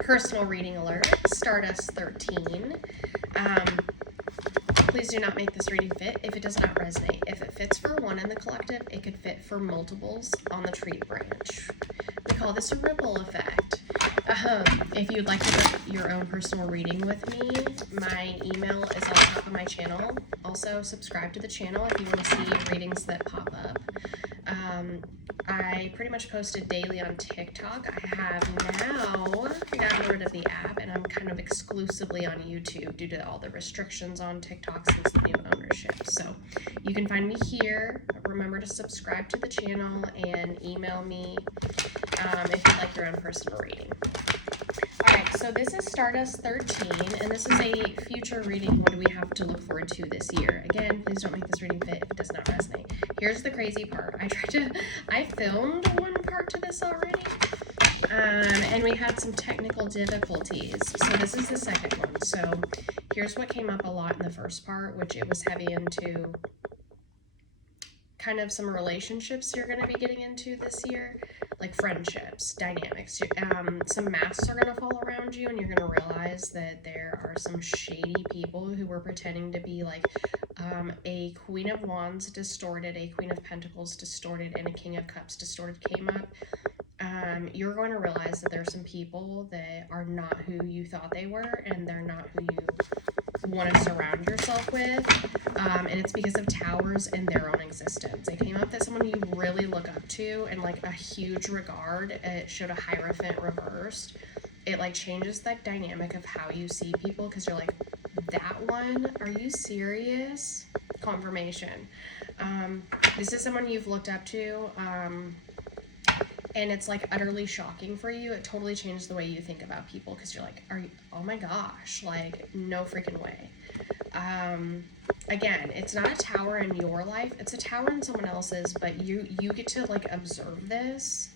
Personal reading alert, Stardust13. Please do not make this reading fit if it does not resonate. If it fits for one in the collective, it could fit for multiples on the tree branch. We call this a ripple effect. If you'd like to do your own personal reading with me, my email is on top of my channel. Also, subscribe to the channel if you want to see readings that pop up. I pretty much posted daily on TikTok. I have now downloaded the app, and I'm kind of exclusively on YouTube due to all the restrictions on TikTok since the new ownership. So you can find me here. Remember to subscribe to the channel and email me if you'd like your own personal reading. Alright, so this is Stardust13, and this is a future reading. What do we have to look forward to this year? Again, please don't make this reading fit if it does not resonate. Here's the crazy part. I filmed one part to this already, and we had some technical difficulties. So this is the second one. So here's what came up a lot in the first part, which it was heavy into kind of some relationships you're going to be getting into this year, like friendships, dynamics. Some masks are going to fall around you, and you're going to realize that there are some shady people who were pretending to be like a Queen of Wands distorted, a Queen of Pentacles distorted, and a King of Cups distorted came up. You're going to realize that there's some people that are not who you thought they were, and they're not who you want to surround yourself with, and it's because of towers and their own existence. It came up that someone you really look up to and like a huge regard, it showed a Hierophant reversed. It like changes that dynamic of how you see people, because you're like, that one, are you serious? Confirmation. This is someone you've looked up to, and it's like utterly shocking for you. It totally changed the way you think about people, because you're like, oh my gosh, like no freaking way. Again, it's not a tower in your life, it's a tower in someone else's, but you get to like observe this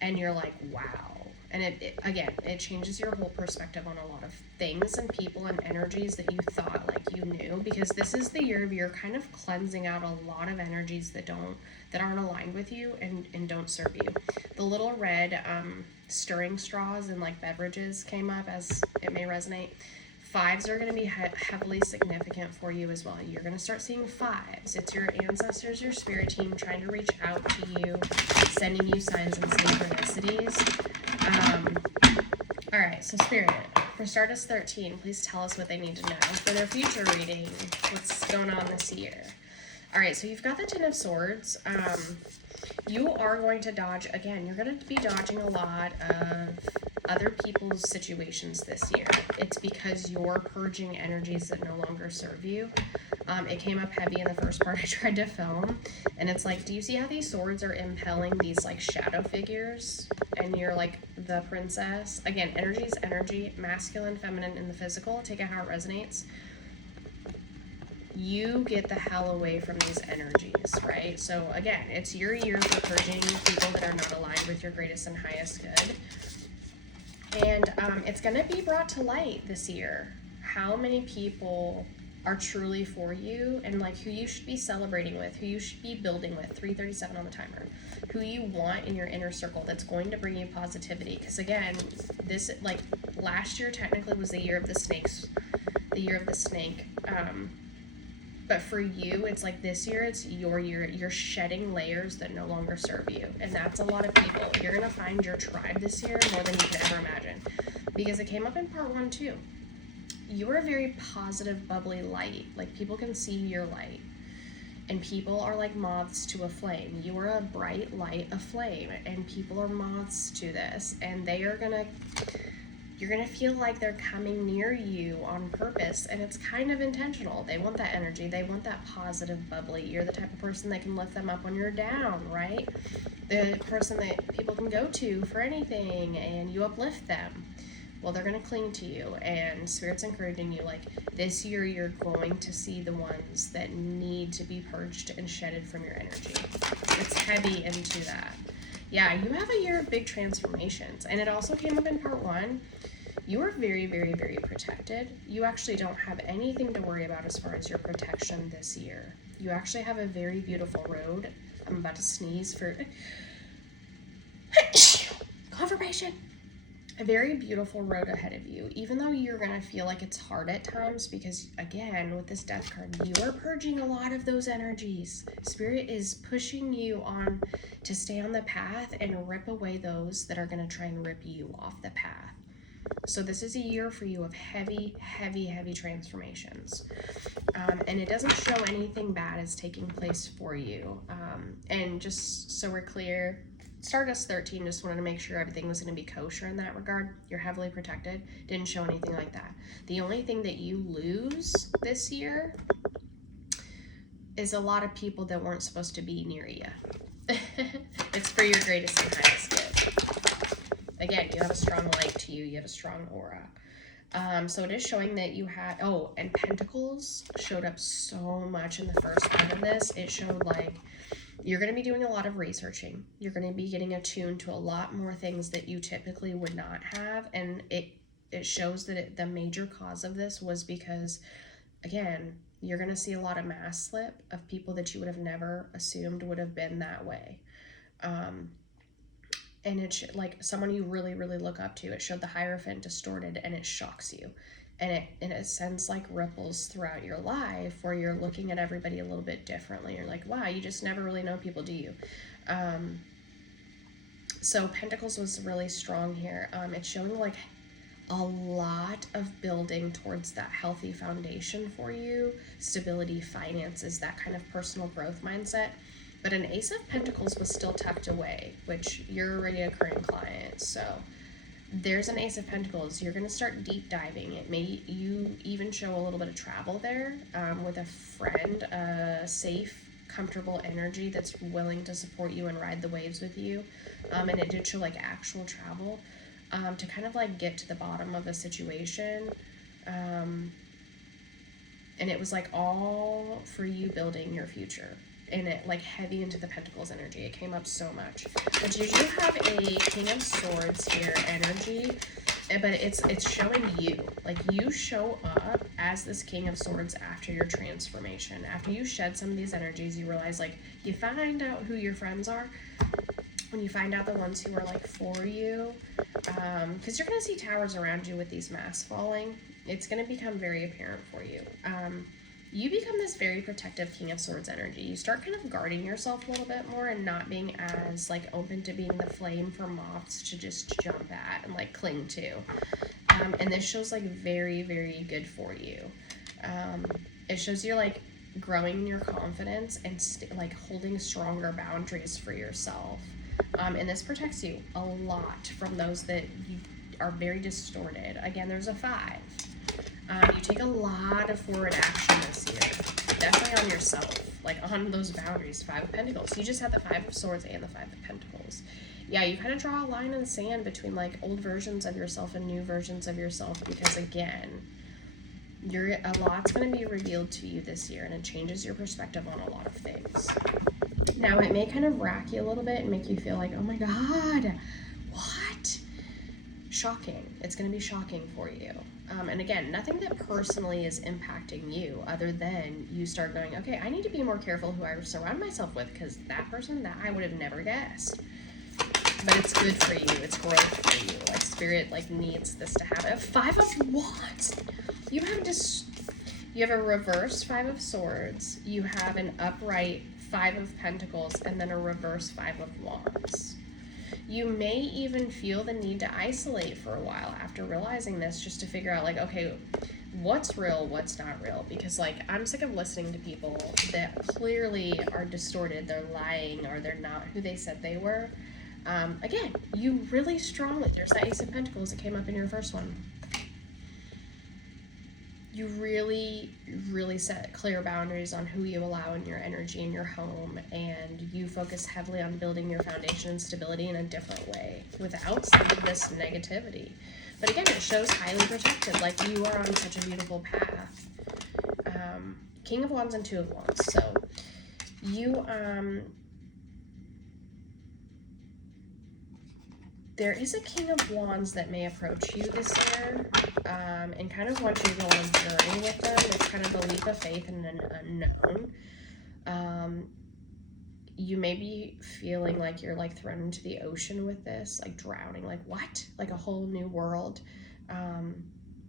and you're like, wow. And it changes your whole perspective on a lot of things and people and energies that you thought like you knew, because this is the year of you're kind of cleansing out a lot of energies that aren't aligned with you and don't serve you. The little red stirring straws and like beverages came up, as it may resonate. Fives are going to be heavily significant for you as well. You're going to start seeing fives. It's your ancestors, your spirit team trying to reach out to you, sending you signs and synchronicities. All right, so Spirit, for Stardust13, please tell us what they need to know for their future reading. What's going on this year? All right, so you've got the Ten of Swords. You are going to dodge, again, you're going to be dodging a lot of other people's situations this year. It's because you're purging energies that no longer serve you. It came up heavy in the first part I tried to film, and it's like, do you see how these swords are impelling these like shadow figures, and you're like the princess? Again, energy is energy, masculine, feminine, in the physical. Take it how it resonates. You get the hell away from these energies, right? So again, it's your year for purging people that are not aligned with your greatest and highest good. And it's going to be brought to light this year how many people are truly for you, and like who you should be celebrating with, who you should be building with. 337 on the timer. Who you want in your inner circle that's going to bring you positivity. Because again, this, like last year technically was the year of the snakes, the year of the snake. But for you, it's like this year, it's your year. You're shedding layers that no longer serve you. And that's a lot of people. You're going to find your tribe this year more than you can ever imagine. Because it came up in part 1 too. You are a very positive, bubbly light. Like people can see your light. And people are like moths to a flame. You are a bright light, a flame. And people are moths to this. And they are going to... You're going to feel like they're coming near you on purpose, and it's kind of intentional. They want that energy. They want that positive, bubbly. You're the type of person that can lift them up when you're down, right? The person that people can go to for anything, and you uplift them. Well, they're going to cling to you, and Spirit's encouraging you, like, this year you're going to see the ones that need to be purged and shedded from your energy. It's heavy into that. Yeah, you have a year of big transformations, and it also came up in part 1. You are very, very, very protected. You actually don't have anything to worry about as far as your protection this year. You actually have a very beautiful road. I'm about to sneeze for confirmation. a very beautiful road ahead of you, even though you're going to feel like it's hard at times because, again, with this death card, you are purging a lot of those energies. Spirit is pushing you on to stay on the path and rip away those that are going to try and rip you off the path. So this is a year for you of heavy, heavy, heavy transformations. And it doesn't show anything bad is taking place for you. And just so we're clear, Stardust13 just wanted to make sure everything was going to be kosher in that regard. You're heavily protected. Didn't show anything like that. The only thing that you lose this year is a lot of people that weren't supposed to be near you. It's for your greatest and highest good. Again, you have a strong light to you. You have a strong aura. So it is showing that you had, and Pentacles showed up so much in the first part of this. It showed like you're going to be doing a lot of researching. You're going to be getting attuned to a lot more things that you typically would not have. And it shows that the major cause of this was because, again, you're going to see a lot of mass slip of people that you would have never assumed would have been that way. And it's like someone you really, really look up to. It showed the Hierophant distorted, and it shocks you. And it sends like ripples throughout your life where you're looking at everybody a little bit differently. You're like, wow, you just never really know people, do you? So Pentacles was really strong here. It's showing like a lot of building towards that healthy foundation for you, stability, finances, that kind of personal growth mindset. But an Ace of Pentacles was still tucked away, which you're a reoccurring client. So there's an Ace of Pentacles. You're going to start deep diving. It may you even show a little bit of travel there with a friend, a safe, comfortable energy that's willing to support you and ride the waves with you. And it did show like actual travel to kind of like get to the bottom of a situation. And it was like all for you building your future. And it like heavy into the Pentacles energy. It came up so much. But you do have a King of Swords here energy, but it's showing you. Like you show up as this King of Swords after your transformation. After you shed some of these energies, you realize like you find out who your friends are. When you find out the ones who are like for you, because you're going to see towers around you with these masks falling. It's going to become very apparent for you. You become this very protective King of Swords energy. You start kind of guarding yourself a little bit more and not being as like open to being the flame for moths to just jump at and like cling to. And this shows like very, very good for you. It shows you like growing in your confidence and like holding stronger boundaries for yourself. And this protects you a lot from those that you are very distorted. Again, there's a 5. You take a lot of forward action this year, definitely on yourself, like on those boundaries. 5 of Pentacles. You just had the 5 of Swords and the 5 of Pentacles. Yeah, you kind of draw a line in the sand between like old versions of yourself and new versions of yourself because again, a lot's going to be revealed to you this year and it changes your perspective on a lot of things. Now, it may kind of rack you a little bit and make you feel like, oh my God, what? Shocking. It's going to be shocking for you. And again, nothing that personally is impacting you other than you start going, okay, I need to be more careful who I surround myself with because that person that I would have never guessed. But it's good for you. It's growth for you. Like Spirit like needs this to happen. 5 of Wands. You have a reverse 5 of Swords. You have an upright 5 of Pentacles and then a reverse 5 of Wands. You may even feel the need to isolate for a while after realizing this just to figure out like, okay, what's real, what's not real? Because like, I'm sick of listening to people that clearly are distorted, they're lying, or they're not who they said they were. Again, you really strongly, there's that Ace of Pentacles that came up in your first one. You really, really set clear boundaries on who you allow in your energy in your home, and you focus heavily on building your foundation and stability in a different way without some of this negativity. But again, it shows highly protected, like you are on such a beautiful path. King of Wands and 2 of Wands. So you, there is a King of Wands that may approach you this year and kind of want you to go on a journey with them. It's kind of a leap of faith in an unknown. you may be feeling like you're like thrown into the ocean with this, like drowning, like what? Like a whole new world.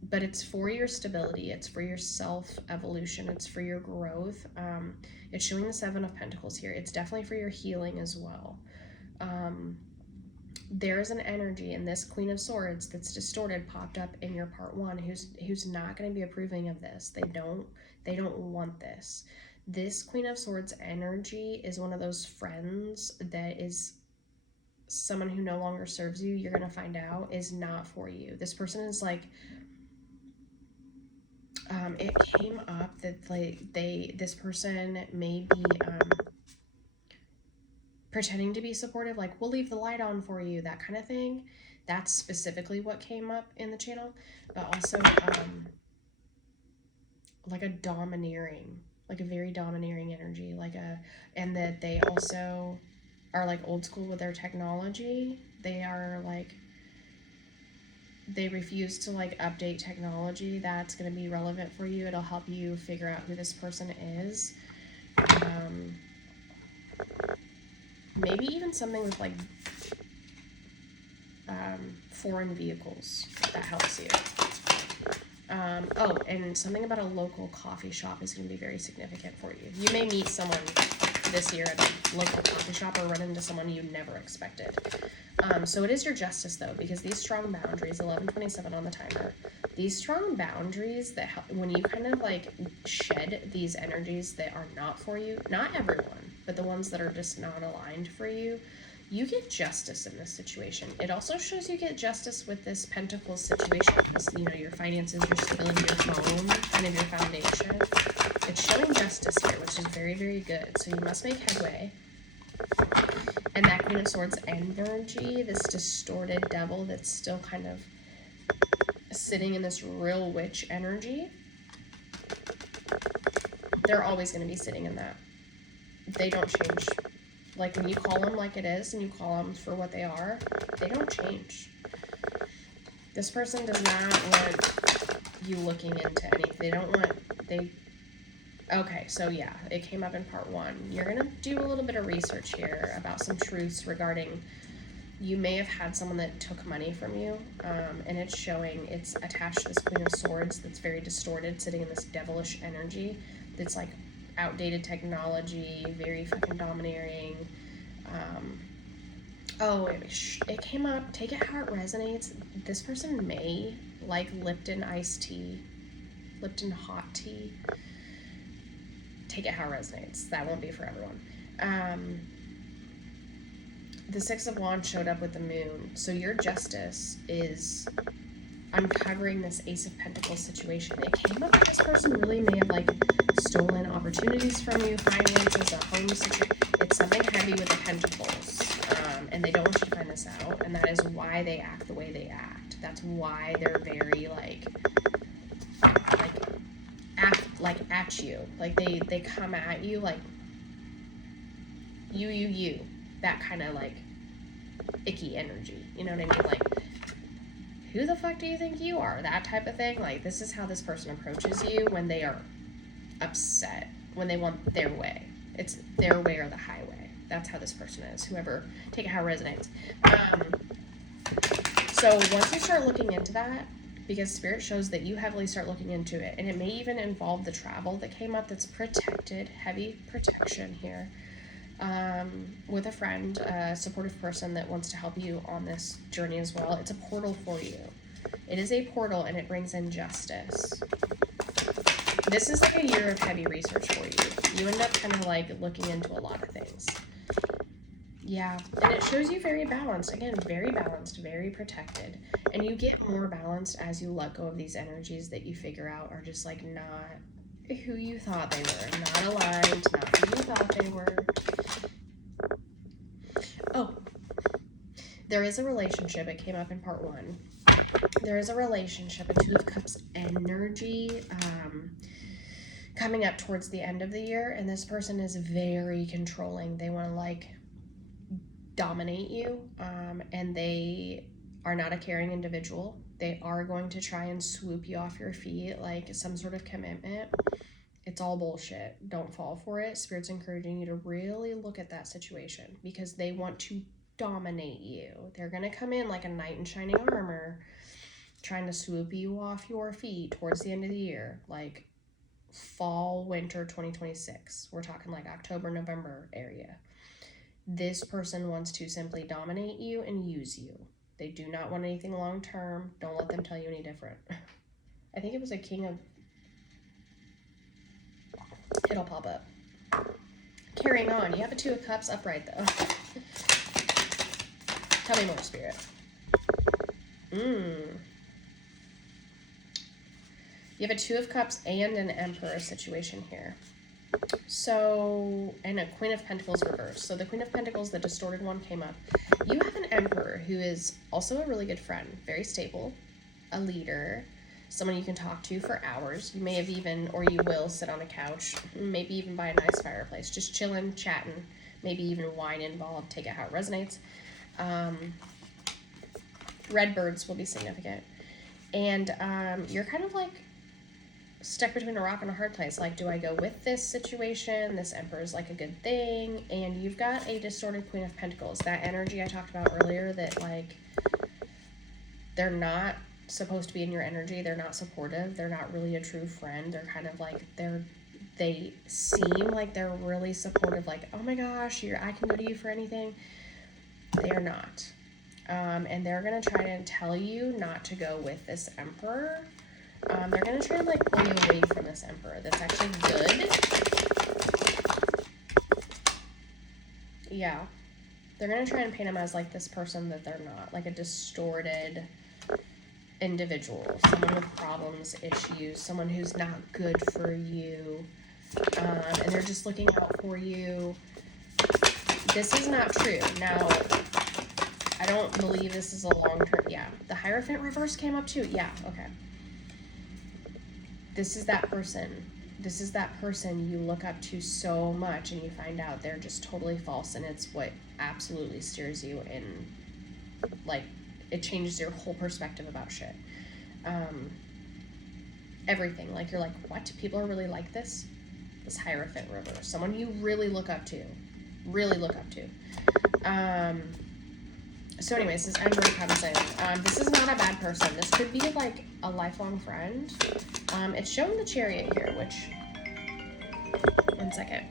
But it's for your stability, it's for your self-evolution, it's for your growth. It's showing the Seven of Pentacles here. It's definitely for your healing as well. There's an energy in this Queen of Swords that's distorted popped up in your part one who's not going to be approving of this. They don't want this. This Queen of Swords energy is one of those friends that is someone who no longer serves you. You're going to find out is not for you. This person is like, it came up that like this person may be pretending to be supportive, like we'll leave the light on for you, that kind of thing. That's specifically what came up in the channel. But also like a domineering, like a very domineering energy, and that they also are like old school with their technology. They are like, they refuse to like update technology that's going to be relevant for you. It'll help you figure out who this person is. Maybe even something with like foreign vehicles, if that helps you. Oh, and something about a local coffee shop is going to be very significant for you. You may meet someone this year at a local coffee shop or run into someone you never expected. So it is your justice, though, because these strong boundaries, 11:27 on the timer, these strong boundaries that help, when you kind of like shed these energies that are not for you, not everyone, but the ones that are just not aligned for you, you get justice in this situation. It also shows you get justice with this Pentacles situation. You know, your finances, your stability, your home, kind of your foundation. It's showing justice here, which is very, very good. So you must make headway. And that Queen of Swords energy, this distorted devil that's still kind of sitting in this real witch energy, they're always going to be sitting in that. They don't change. Like when you call them like it is and you call them for what they are, they don't change. This person does not want you looking into anything. They don't want, okay, so yeah, it came up in part one. You're going to do a little bit of research here about some truths regarding, you may have had someone that took money from you, and it's showing, it's attached to this Queen of Swords that's very distorted, sitting in this devilish energy that's like outdated technology, very fucking domineering. It came up, take it how it resonates. This person may like Lipton iced tea, Lipton hot tea. Take it how it resonates. That won't be for everyone. The Six of Wands showed up with the moon. So your justice is uncovering this Ace of Pentacles situation. It came up that this person really may have like stolen opportunities from you, finances, a home situation. It's something heavy with the Pentacles, and they don't want you to find this out, and that is why they act the way they act. That's why they're very act like at you, like they come at you like you, that kind of like icky energy, you know what I mean? Like, who the fuck do you think you are? That type of thing. Like, this is how this person approaches you when they are upset, when they want their way. It's their way or the highway. That's how this person is. Whoever, take it how it resonates. So once you start looking into that, because Spirit shows that you heavily start looking into it, and it may even involve the travel that came up that's protected, heavy protection here, with a friend, a supportive person that wants to help you on this journey as well. It's a portal for you. It is a portal, and it brings in justice. This is like a year of heavy research for you. You end up kind of like looking into a lot of things. Yeah, and it shows you very balanced. Again, very balanced, very protected. And you get more balanced as you let go of these energies that you figure out are just like not who you thought they were, not aligned, not who you thought they were. Oh, there is a relationship. It came up in part one. There is a relationship, a Two of Cups energy, coming up towards the end of the year, and this person is very controlling. They want to like dominate you, and they are not a caring individual. They are going to try and swoop you off your feet, like some sort of commitment. It's all bullshit. Don't fall for it. Spirit's encouraging you to really look at that situation because they want to dominate you. They're going to come in like a knight in shining armor, trying to swoop you off your feet towards the end of the year, like fall, winter 2026. We're talking like October, November area. This person wants to simply dominate you and use you. They do not want anything long term. Don't let them tell you any different. I think it was a king of... It'll pop up. Carrying on. You have a Two of Cups upright, though. Tell me more, Spirit. You have a Two of Cups and an Emperor situation here. So, and a Queen of Pentacles reversed. So the Queen of Pentacles, the distorted one, came up. You have an Emperor who is also a really good friend. Very stable. A leader. Someone you can talk to for hours. You may have even, or you will, sit on a couch, maybe even by a nice fireplace, just chilling, chatting, maybe even wine involved. Take it how it resonates. Red birds will be significant. And you're kind of like stuck between a rock and a hard place. Like, do I go with this situation? This Emperor is like a good thing. And you've got a distorted Queen of Pentacles. That energy I talked about earlier that, like, they're not supposed to be in your energy. They're not supportive. They're not really a true friend. They're kind of like, they seem like they're really supportive. Like, oh my gosh, I can go to you for anything. They are not. And they're going to try to tell you not to go with this Emperor. They're going to try to, like, pull you away from this Emperor. That's actually good. Yeah. They're going to try and paint him as, like, this person that they're not. Like a distorted individual. Someone with problems, issues. Someone who's not good for you. And they're just looking out for you. This is not true. Now, I don't believe this is a long-term... Yeah. The Hierophant reverse came up, too. Yeah. Okay. This is that person. This is that person you look up to so much and you find out they're just totally false, and it's what absolutely steers you in, like, it changes your whole perspective about shit. Everything. Like, you're like, what? People are really like this? This Hierophant reverse. Someone you really look up to. Really look up to. So anyways, this Emperor comes in. This is not a bad person. This could be like a lifelong friend. It's showing the Chariot here, which... One second.